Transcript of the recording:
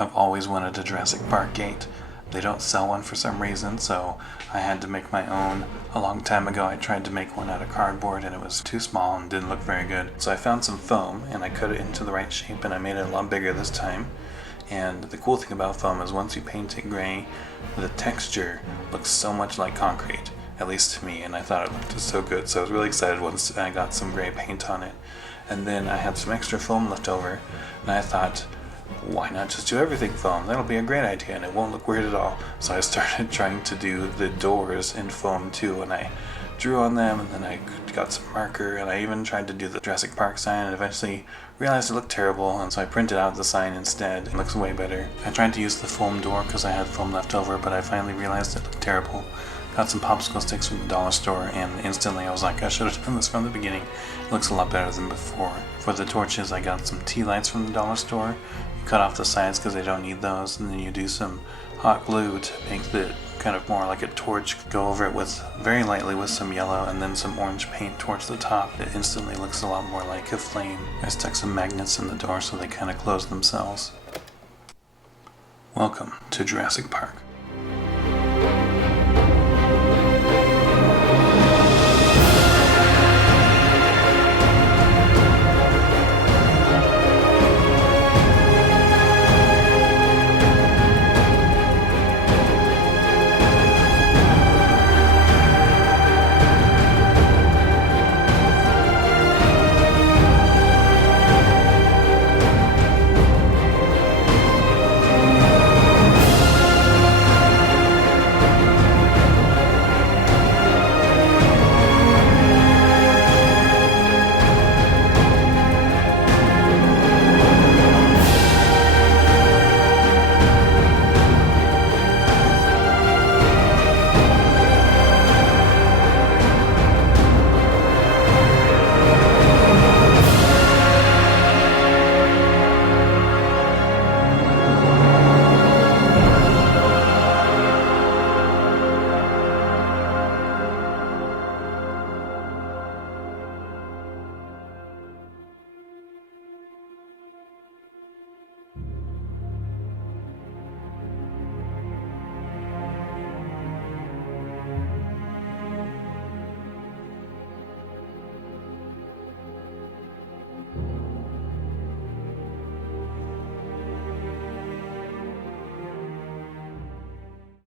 I've always wanted a Jurassic Park Gate. They don't sell one for some reason, so I had to make my own. A long time ago I tried to make one out of cardboard and it was too small and didn't look very good. So I found some foam and I cut it into the right shape and I made it a lot bigger this time. And the cool thing about foam is once you paint it gray, the texture looks so much like concrete, at least to me, and I thought it looked so good. So I was really excited once I got some gray paint on it. And then I had some extra foam left over and I thought, why not just do everything foam? That'll be a great idea and it won't look weird at all. So I started trying to do the doors in foam too, and I drew on them, and then I got some marker, and I even tried to do the Jurassic Park sign, and eventually realized it looked terrible, and so I printed out the sign instead. It looks way better. I tried to use the foam door because I had foam left over, but I finally realized it looked terrible. Got some popsicle sticks from the dollar store, and instantly I was like, I should have done this from the beginning. It looks a lot better than before. For the torches, I got some tea lights from the dollar store. You cut off the sides because they don't need those, and then you do some hot glue to make the kind of more like a torch. Go over it with very lightly with some yellow and then some orange paint towards the top. It instantly looks a lot more like a flame. I stuck some magnets in the door so they kind of close themselves. Welcome to Jurassic Park.